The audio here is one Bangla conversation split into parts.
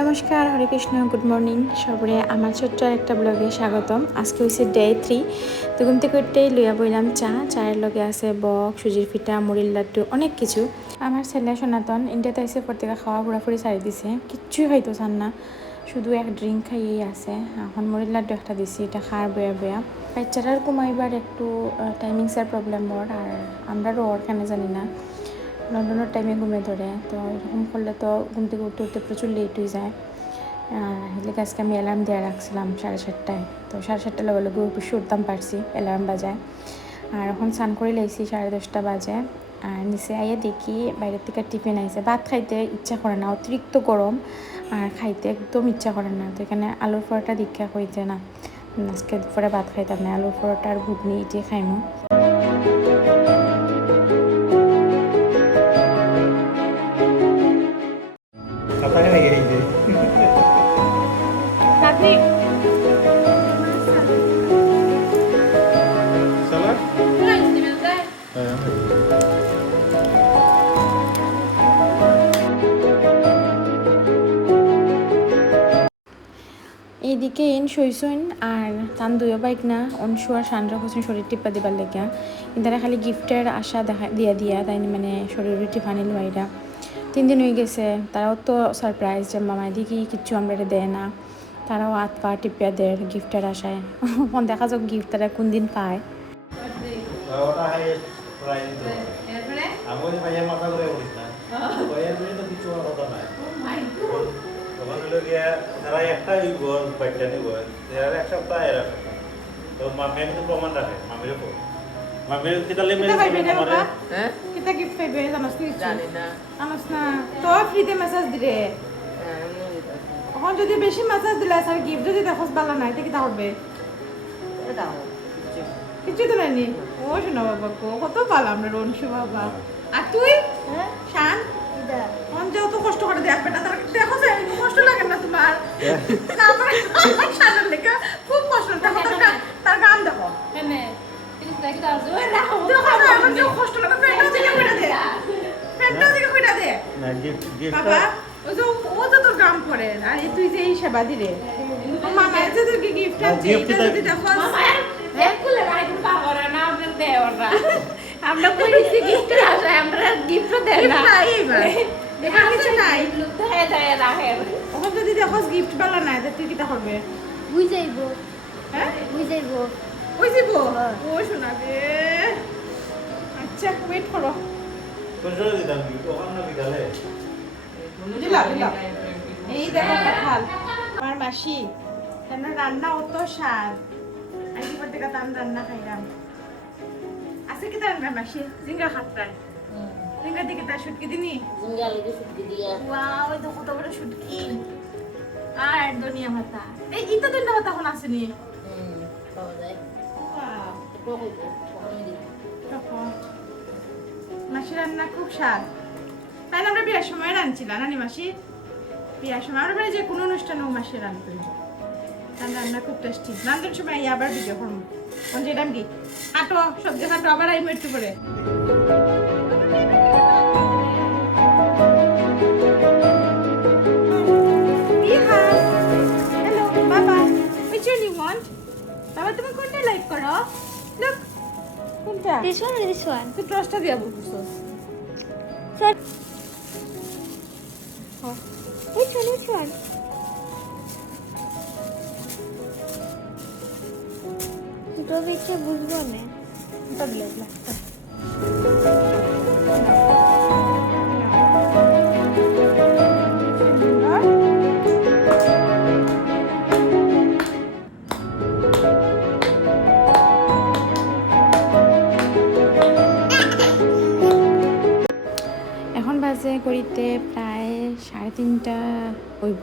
নমস্কার, হরে কৃষ্ণ, গুড মর্নিং সবরে। আমার ছোট্ট একটা ব্লগে স্বাগতম। আজকে হচ্ছে ডে 3। তো ঘুম থেকে উঠতেই লইয়া বইলাম চায়ের লগে আছে বক, সুজির পিঠা, মুড়ির লাড্ডু, অনেক কিছু। আমার ছেলে সনাতন ইন্ডিয়াতে এসে পর থেকে খাওয়া পুরাপুরি ছাড়ি দিছে, কিচ্ছুই হয়তো চান না, শুধু এক ড্রিঙ্ক খাইয়েই আছে। এখন মুড়ির লাড্ডু একটা দিছি, এটা খার বয়া বয়া। বাচ্চাটার ঘুমাইবার একটু টাইমিংসের প্রবলেম ওর, আর আমরারও ওর কেন জানি না লন্ডনের টাইমে ঘুমে ধরে। তো এরকম করলে তো ঘুম থেকে উঠতে উঠতে প্রচুর লেট হয়ে যায়। আর এদিকে আজকে আমি অ্যালার্ম দিয়ে রাখছিলাম 7:30টায়, তো 7:30টার লগে লগে উপসে উঠতাম পারছি, অ্যালার্ম বাজায়। আর এখন স্নান করে লাইছি, 10:30 বাজে। আর নিচে আইয়া দেখি বাইরের থেকে টিফিন আইছে। ভাত খাইতে ইচ্ছা করে না, অতিরিক্ত গরম, আর খাইতে একদম ইচ্ছা করে না। তো এখানে আলুর পরোটা দীক্ষা হইতে না, আজকে দুপুরে ভাত খাইতাম না, আলুর পরোটা আর ঘুগনি এটি খাইমু। এইদিকে শৈশন আর তান দুইও বাইক না অনশু আর সান্ড্রা হোসেন শরীর টিপা দিবার লেগা, তারা খালি গিফটের আশা দেখা দিয়া তাই মানে শরীরের টিফানিল বাইরা 3 দিন হয়ে গেছে। তারাও তো সারপ্রাইজ যে মামাই দিকে কিচ্ছু আমরা দেয় না, তারাও হাত পা টিপিয়া দেয় গিফটের আশায়। দেখা যাক গিফট তারা কোন দিন পায়। তারা একটা বাচ্চা নিব, এক সপ্তাহ এর তো মামি কিন্তু প্রমাণ রাখে মামির উপর। মামির কিতালে হ্যাঁ কিতা গিফট পাইবে জানাস তুই? জানি না, জানাস না তো ফ্রিতে মেসেজ দিরে। এখন যদি বেশি মেসেজ দিলে স্যার গিফট যদি দেখোস ভালো নাই তে কিতা হবে? দাও কিছু তো নাই নি। ও শোনা বাবা কত ভালো আমরা রনসু বাবা। আর তুই হ্যাঁ শান মন যাও তো কষ্ট করে দেখ বেটা, তার দেখো যে কষ্ট লাগে না তোমার? না আমার শানের লেখা খুব কষ্ট, তার গান দেখো কেনে কিন্তু দেখি দাও যে রাখো আমার যে কষ্ট লাগে ফ্রেন্ডও দিকে কইরা দে, ফ্রেন্ডও দিকে কইরা দে না গিফট বাবা। ও যে তোর গাম করে আর তুই যে এই সেবা দিলে মামা যে তোকে গিফট আছে এটা যদি দেখো মামা একলে রাইট পাওয়ার না আপনার দেওরা আমরা কইছি গিফটের আশায় আমরা গিফট দেন না এখানে কিছু নাই লুকায় দেয় রাখে। ওখানে যদি দেখো গিফট বালা নাই তে তুই কি তা হবে? বুঝ যাইবো। হ্যাঁ বুঝ যাইবো। ওই যাইবো ও শোনা রে। আচ্ছা ওয়েট করো, কোন সময় দিতাম কি ওখানে না বিকালে দিলাম এই দেখো কাঁঠাল আমার মাসি আমরা রান্না অত স্বাদ। আজকে পর থেকে তাম রান্না খাইলাম। আছে কি রান্না মাসি? জিঙ্গা খাতরায় জিঙ্গা দিকে তার শুটকি দিনি জিঙ্গা লগে শুটকি দিয়া। ওয়াও এই তো কত বড় শুটকি আর দুনিয়া ভাতা। এই ইতো দুনিয়া ভাতা এখন আসেনি। পাওয়া যায়। ওয়াও কইবো কই দি। মাসি রান্না খুব স্বাদ। তাই না আমরা বিয়ার সময় রাঁধছিলাম নানি মাসি, বিয়ার সময় আমরা বাড়ি যে কোনো অনুষ্ঠানেও মাসি রাঁধতেন। তার রান্না খুব টেস্টি। রান্নার সময় আবার ভিডিও করবো কোন যেটা কি কাটো সবজি কাটো আবার আইমু একটু করে। হ্যালো বাবা, which one you want? বাবা তুমি কোনটা লাইক করো? Look কোনটা? This one or this one? তুই ট্রাস্টটা দিয়া বলছিস। Which one? Which one? দুটো বেচে বুঝবো না। এটা দিলে এখন বাজে করিতে প্রায় 3:30 হইব।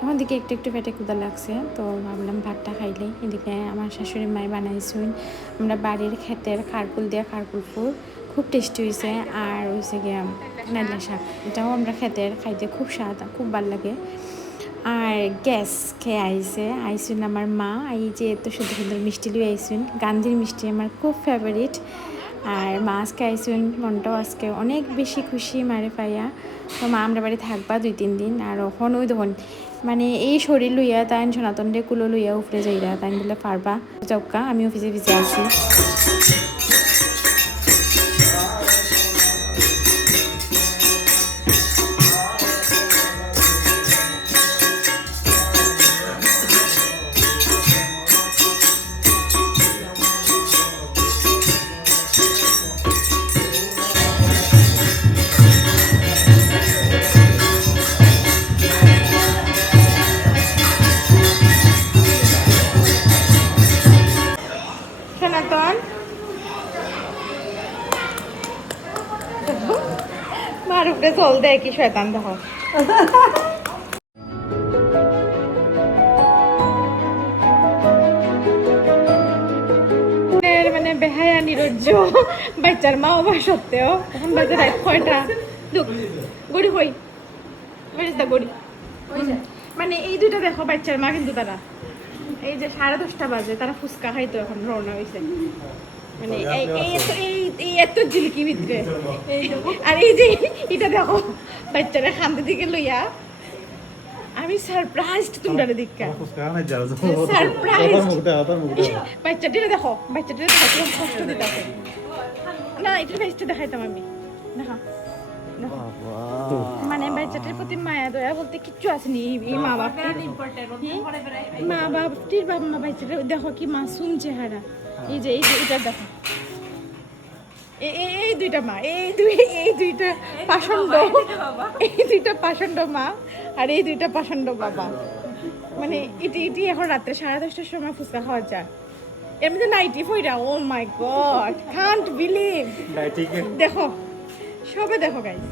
এখন দিকে একটু একটু পেটে ক্ষুধা লাগছে, তো ভাবলাম ভাতটা খাইলেই। এদিকে আমার শাশুড়ি মাই বানাইছুন আমরা বাড়ির ক্ষেতের খারকুল দিয়ে খারকুল ফুল, খুব টেস্টি হয়েছে। আর হয়েছে গিয়ে নাইলা শাক, এটাও আমরা ক্ষেতের, খাইতে খুব স্বাদ, খুব ভালো লাগে। আর গ্যাস খেয়ে আইসুন আমার মা, এই যে এত সুন্দর সুন্দর মিষ্টি লিয়ে আইসুন। গান্ধীর মিষ্টি আমার খুব ফেভারিট। আর মা আজকে আইসুন, মনটাও আজকে অনেক বেশি খুশি মারে পাইয়া। তো মা আমরা বাড়ি থাকবা 2-3 দিন। আর ওখান ওই দেখুন মানে এই শরীর লইয়া তাই সনাতন ডে কুলো লইয়া উফরে যাইরা তাই বলে পারবা চৌকা। আমি অফিসে আছি। সনাতন মার উপরে চল দেয় কি শয়তান দেখো। মানে বেহায়া নিরজ্জ বাচ্চার মা হওয়া সত্ত্বেও এখন বাজে রাত 6টা। গড়ি হই গড়ি মানে এই দুইটা দেখো বাচ্চার মা, কিন্তু তারা এই যে 10:30 বাজে তারা ফুচকা খাইতো এখন রওনা হয়েছে। মানে এই এত জিলকি ভিতরে আর এই যে এটা দেখো বাচ্চারা খান্তে দিকে লইয়া আমি সারপ্রাইজড তোমরা দেখা সারপ্রাইজ। বাচ্চাটিরে দেখো কিরকম কষ্ট দিতেছে না, এটার ফেসটা দেখাইতাম আমি। দেখো মানে বাচ্চাটির প্রতি মায়া দয়া বলতে কিচ্ছু আসেনি। এই মা বাপটির বাবা বাচ্চাটা দেখো কি মাসুম চেহারা। এই যে এটা দেখো এই দুইটা মা, এই দুইটা পাষণ্ড মা আর এই দুইটা পাষণ্ড বাবা। মানে এটি এখন রাত্রে 10:30টার সময় ফুচকা খাওয়া যায়। এর মধ্যে নাইটি ফইরা, oh my God, can't believe. দেখো সবে দেখো গাইস,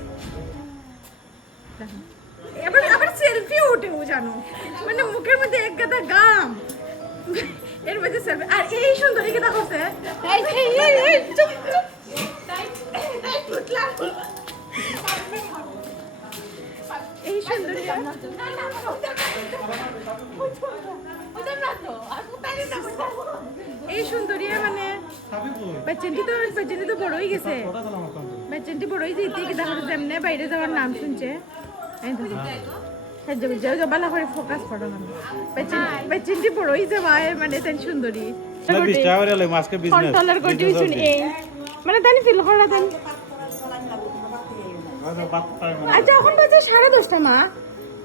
আবার সেলফি উঠেও জানো, মানে মুখের মধ্যে এক গাদা গাম, এর মধ্যে সেলফি। আর এই সুন্দরীকে দেখো স্যার, এই সুন্দরী এই সুন্দরী মানে বাচ্চাটি তো বড় হয়ে গেছে, বাচ্চাটি বড় হয়ে যেতে কি দেখো যেমনে বাইরে যাওয়ার নাম শুনছে। বালা করে ফোকাস করো না, বাচ্চাটি বড় হয়ে যাওয়া মানে তাই সুন্দরী কন্ট্রোলার করতে শুন এই মানে তাই ফিল করা তাই। আচ্ছা এখন বাজে 10:30 মা,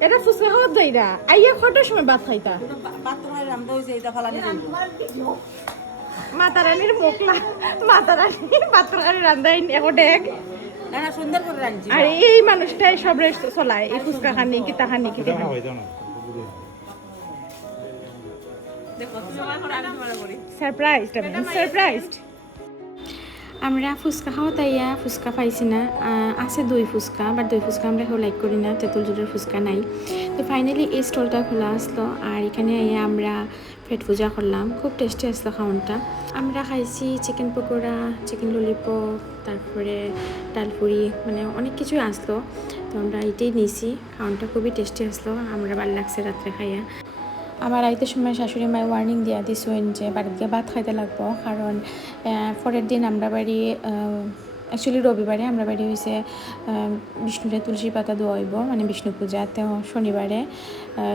এটা ফুচকা খাওয়ার যাইরা আইয়া কটার সময় ভাত খাইতা? মাতারানির মোকলা, মাতারানির মাতারানি রান্দাই এখন এক সুন্দর করে রাঁধছি। আর এই মানুষটাই সব রেস্ট চলায়, এই ফুচকা খানি কিতা খানি কিতা সারপ্রাইজড, আমি সারপ্রাইজড। আমরা ফুচকা খাওয়া তাইয়া ফুচকা পাইছি না, আছে দই ফুচকা, বাট দই ফুচকা আমরা কেউ লাইক করি না, তেঁতুল জুড়ের ফুচকা নাই। তো ফাইনালি এই স্টলটা খোলা আসলো আর এখানে আমরা পেট পূজা করলাম। খুব টেস্টি আসলো খাওয়ানটা। আমরা খাইছি চিকেন পকোড়া, চিকেন ললিপপ, তারপরে ডালপুরি, মানে অনেক কিছুই আসলো। তো আমরা এটাই নিয়েছি, খাওয়ানটা খুবই টেস্টি আসলো, আমরা ভালো লাগছে রাত্রে খাইয়া। আমার আইতে সময় শাশুড়ি মায় ওয়ার্নিং দিয়া দিছেন যে বাড়িতে গিয়ে ভাত খাইতে লাগবো, কারণ পরের দিন আমরা বাড়ি অ্যাকচুয়ালি রবিবারে আমরা বাড়ি হয়েছে বিষ্ণুরে তুলসী পাতা দেওয়া হইব, মানে বিষ্ণু পূজা। তো শনিবারে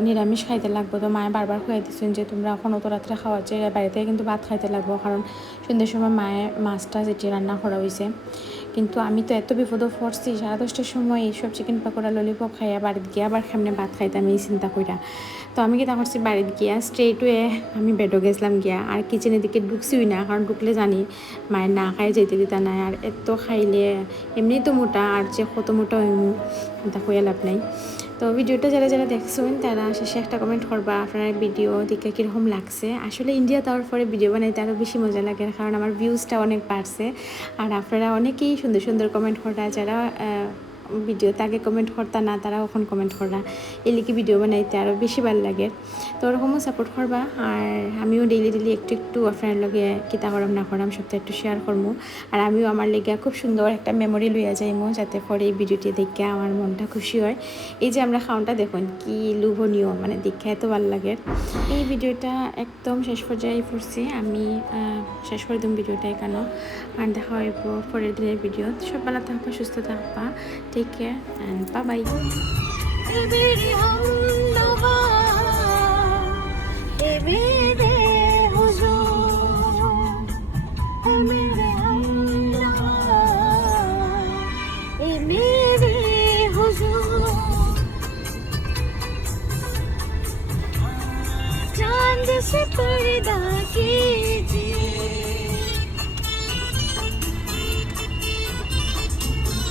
নিরামিষ খাইতে লাগবো। তো মায়ে বারবার খুঁয়ে দিচ্ছেন যে তোমরা এখন অত রাত্রে খাওয়াচ্ছে বাড়িতে কিন্তু ভাত খাইতে লাগবো, কারণ সন্ধ্যের সময় মায়ের মাছটা যেটি রান্না করা হয়েছে। কিন্তু আমি তো এত বিপদও পড়ছি, 10:30টার সময় এইসব চিকেন পকোড়া ললিপপ খাইয়া বাড়িতে গিয়ে আবার সামনে ভাত খাইতাম এই চিন্তা কইরা। তো আমি কি তা করছি, বাড়িতে গিয়া স্ট্রেট ওয়ে আমি বেডও গেছিলাম গিয়া, আর কিচেনের দিকে ঢুকছিই না, কারণ ঢুকলে জানি মায়ের না খাই যেতে দিতা নাই। আর এত খাইলে এমনি তো মোটা, আর যে কত মোটা হইমু তা কইয়া লাভ নাই। তো ভিডিওটা যারা যারা দেখছেন তারা শেষে একটা কমেন্ট করবা আপনার ভিডিও দেখে কীরকম লাগছে। আসলে ইন্ডিয়া যাওয়ার পরে ভিডিও বানাইতে আরও বেশি মজা লাগে, কারণ আমার ভিউজটা অনেক বাড়ছে। আর আপনারা অনেকেই সুন্দর সুন্দর কমেন্ট করা, যারা ভিডিওতে আগে কমেন্ট করতা না তারা এখন কমেন্ট করা এই লিখে ভিডিও বানাইতে আরও বেশি ভালো লাগে। তো ওরকমও সাপোর্ট করবা। আর আমিও ডেইলি একটু একটু আপনার লগে কিতা করাম না করাম সবটা একটু শেয়ার করবো। আর আমিও আমার লেগে খুব সুন্দর একটা মেমোরি লইয়া যাইমো, যাতে পরে এই ভিডিওটি দেখে আমার মনটা খুশি হয়। এই যে আমরা খাওয়ানটা দেখুন কি লোভনীয়, মানে দেখে এত ভালো লাগে। এই ভিডিওটা একদম শেষ পর্যায়ে পড়ছি আমি, শেষ করে দিম ভিডিওটা এখানে। আর দেখা হইব পরের দিনের ভিডিও। সব ভালো থাকবা, সুস্থ থাকবা, take care and bye by.